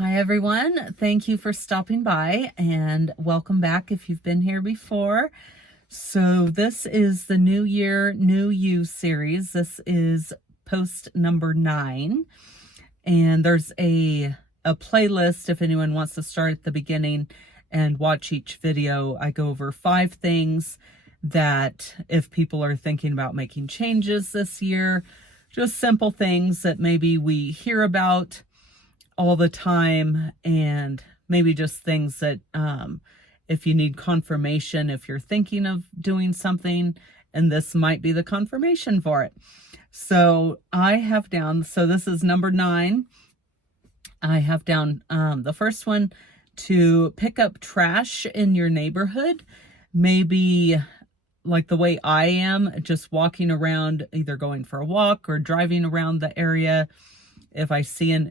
Hi everyone, thank you for stopping by and welcome back if you've been here before. So this is the New Year, New You series. This is post number 9 and there's a playlist if anyone wants to start at the beginning and watch each video. I go over 5 things that if people are thinking about making changes this year, just simple things that maybe we hear about all the time, and maybe just things that if you need confirmation, if you're thinking of doing something, and this might be the confirmation for it. So I have down, so this is number 9. I have down the first one, to pick up trash in your neighborhood. Maybe like the way I am, just walking around, either going for a walk or driving around the area. If I see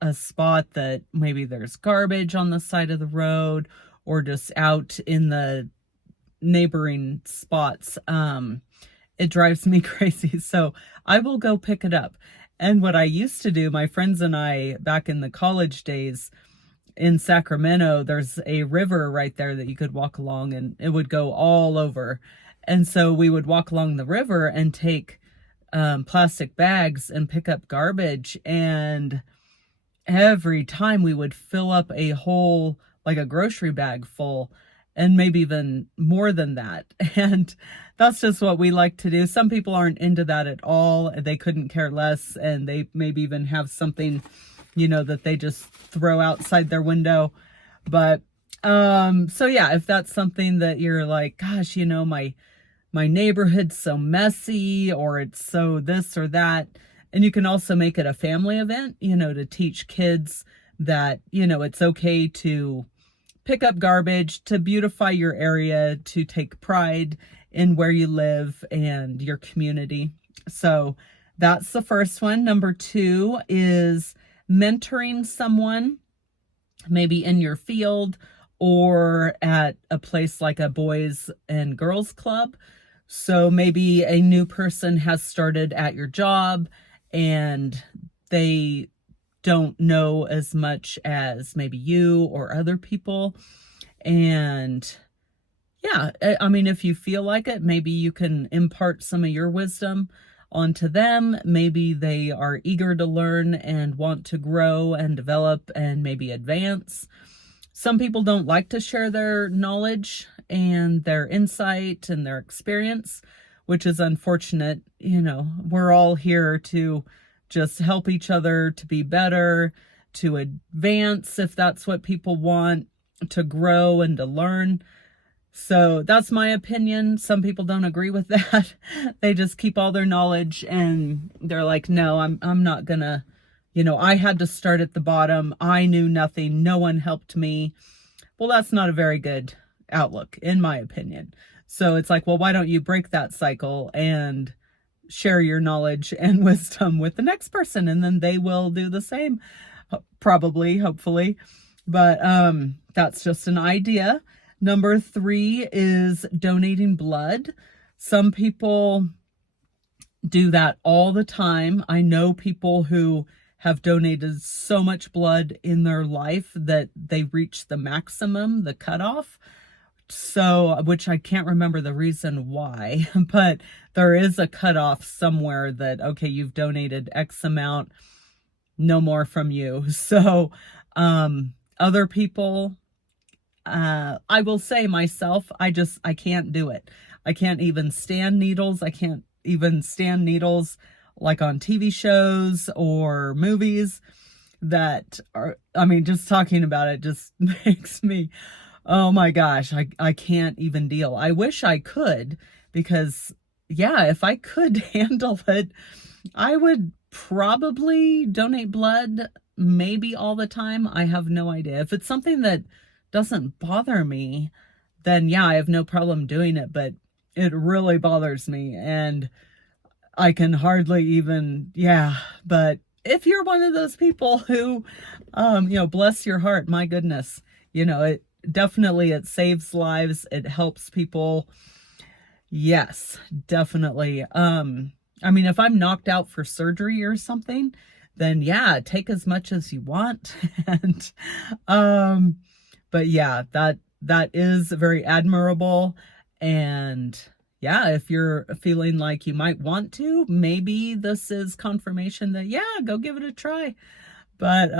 a spot that maybe there's garbage on the side of the road or just out in the neighboring spots, it drives me crazy. So I will go pick it up. And what I used to do, my friends and I, back in the college days in Sacramento, there's a river right there that you could walk along and it would go all over. And so we would walk along the river and take plastic bags and pick up garbage, and every time we would fill up a whole, like a grocery bag full, and maybe even more than that. And that's just what we like to do. Some people aren't into that at all. They couldn't care less. And they maybe even have something, that they just throw outside their window. But, so yeah, if that's something that you're like, gosh, my neighborhood's so messy, or it's so this or that. And you can also make it a family event, to teach kids that, it's okay to pick up garbage, to beautify your area, to take pride in where you live and your community. So that's the first one. Number 2 is mentoring someone, maybe in your field or at a place like a boys and girls club. So maybe a new person has started at your job and they don't know as much as maybe you or other people. And yeah, I mean, if you feel like it, maybe you can impart some of your wisdom onto them. Maybe they are eager to learn and want to grow and develop and maybe advance. Some people don't like to share their knowledge and their insight and their experience, which is unfortunate. We're all here to just help each other to be better, to advance if that's what people want, to grow and to learn. So that's my opinion. Some people don't agree with that. They just keep all their knowledge and they're like, no, I'm not gonna, I had to start at the bottom. I knew nothing. No one helped me. Well, that's not a very good outlook, in my opinion. So it's like, well, why don't you break that cycle and share your knowledge and wisdom with the next person, and then they will do the same, probably, hopefully. But that's just an idea. Number 3 is donating blood. Some people do that all the time. I know people who have donated so much blood in their life that they reach the maximum, the cutoff. So, which I can't remember the reason why, but there is a cutoff somewhere that, okay, you've donated X amount, no more from you. So, other people, I will say myself, I can't do it. I can't even stand needles. I can't even stand needles like on TV shows or movies that are, I mean, just talking about it just makes me, oh my gosh, I can't even deal. I wish I could, because yeah, if I could handle it, I would probably donate blood maybe all the time. I have no idea. If it's something that doesn't bother me, then yeah, I have no problem doing it, but it really bothers me and I can hardly even, yeah. But if you're one of those people who, bless your heart, my goodness, it definitely, it saves lives. It helps people. Yes, definitely. I mean, if I'm knocked out for surgery or something, then yeah, take as much as you want. And but yeah, that is very admirable. And yeah, if you're feeling like you might want to, maybe this is confirmation that yeah, go give it a try. But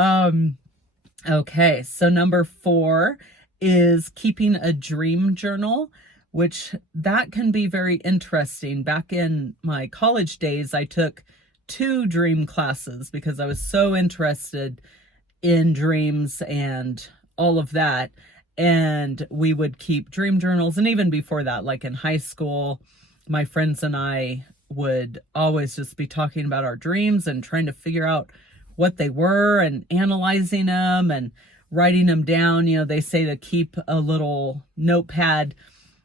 okay, so number 4 is keeping a dream journal, which that can be very interesting. Back in my college days, I took 2 dream classes because I was so interested in dreams and all of that. And we would keep dream journals. And even before that, like in high school, my friends and I would always just be talking about our dreams and trying to figure out what they were and analyzing them and writing them down. You know, they say to keep a little notepad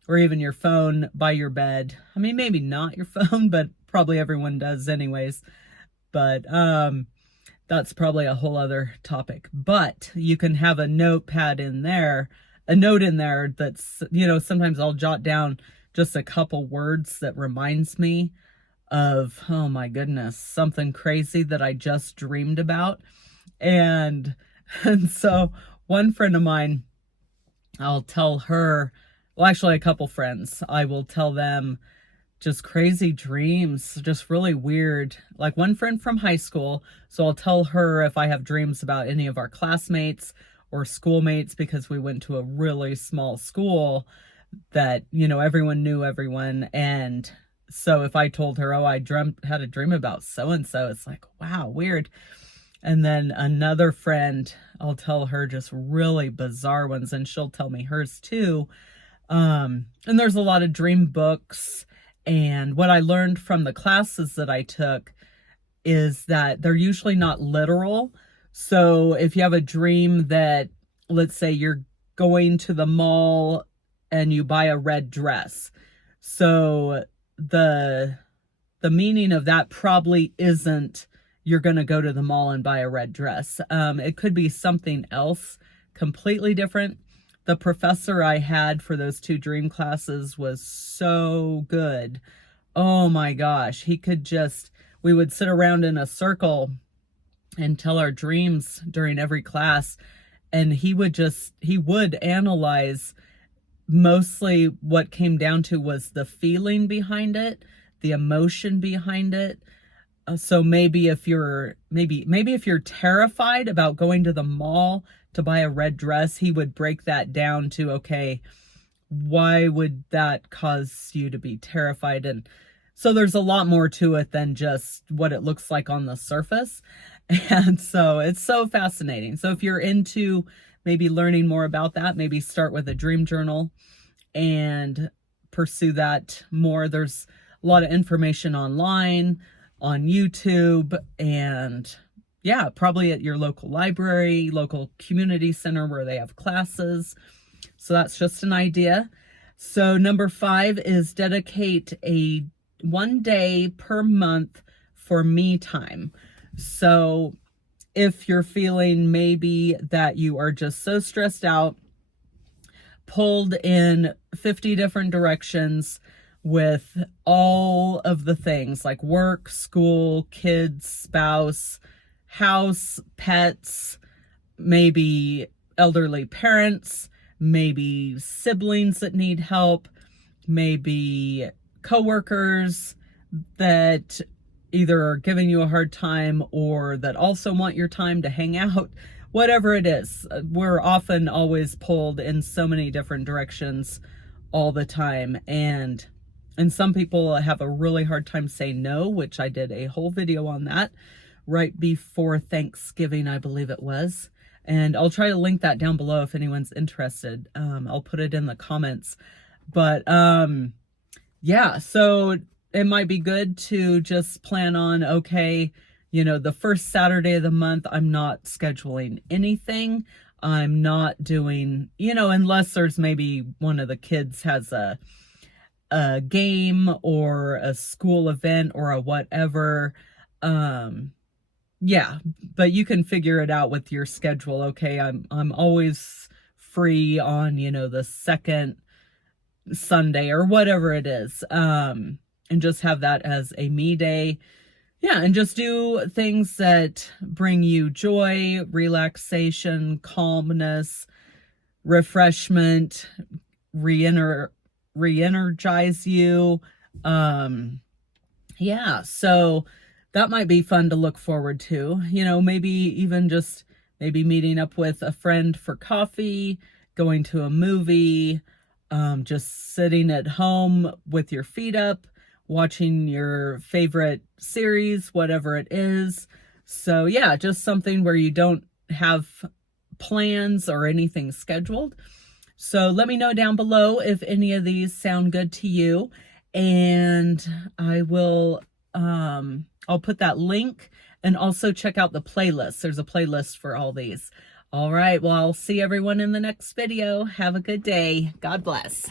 or even your phone by your bed. I mean, maybe not your phone, but probably everyone does anyways. But that's probably a whole other topic. But you can have a notepad in there, a note in there that's, you know, sometimes I'll jot down just a couple words that reminds me of, oh my goodness, something crazy that I just dreamed about. And so one friend of mine, I'll tell her, well, actually a couple friends, I will tell them just crazy dreams, just really weird. Like one friend from high school, so I'll tell her if I have dreams about any of our classmates or schoolmates, because we went to a really small school that, you know, everyone knew everyone. And so if I told her, oh, I had a dream about so-and-so, it's like, wow, weird. And then another friend, I'll tell her just really bizarre ones, and she'll tell me hers too. And there's a lot of dream books. And what I learned from the classes that I took is that they're usually not literal. So if you have a dream that, let's say you're going to the mall and you buy a red dress, so the meaning of that probably isn't you're going to go to the mall and buy a red dress. It could be something else completely different. The professor I had for those 2 dream classes was so good. Oh my gosh. We would sit around in a circle and tell our dreams during every class. And he would analyze. Mostly what came down to was the feeling behind it, the emotion behind it. So maybe if you're terrified about going to the mall to buy a red dress, he would break that down to, okay, why would that cause you to be terrified? And so there's a lot more to it than just what it looks like on the surface. And so it's so fascinating. So if you're into maybe learning more about that, maybe start with a dream journal and pursue that more. There's a lot of information online, on YouTube, and yeah, probably at your local library, local community center where they have classes. So that's just an idea. So number 5 is dedicate a 1 day per month for me time. So if you're feeling maybe that you are just so stressed out, pulled in 50 different directions with all of the things like work, school, kids, spouse, house, pets, maybe elderly parents, maybe siblings that need help, maybe coworkers that either are giving you a hard time or that also want your time to hang out, whatever it is. We're often always pulled in so many different directions all the time. And some people have a really hard time saying no, which I did a whole video on that right before Thanksgiving, I believe it was. And I'll try to link that down below if anyone's interested. I'll put it in the comments. But yeah, so it might be good to just plan on, okay, you know, the first Saturday of the month, I'm not scheduling anything. I'm not doing, you know, unless there's maybe one of the kids has a game or a school event or a whatever. Yeah, but you can figure it out with your schedule. Okay, I'm always free on, you know, the second Sunday or whatever it is. And just have that as a me day. Yeah, and just do things that bring you joy, relaxation, calmness, refreshment, re-energize you. Yeah, so that might be fun to look forward to. You know, maybe even just maybe meeting up with a friend for coffee, going to a movie, just sitting at home with your feet up, watching your favorite series, whatever it is. So yeah, just something where you don't have plans or anything scheduled. So let me know down below if any of these sound good to you. And I will, I'll put that link, and also check out the playlist. There's a playlist for all these. All right. Well, I'll see everyone in the next video. Have a good day. God bless.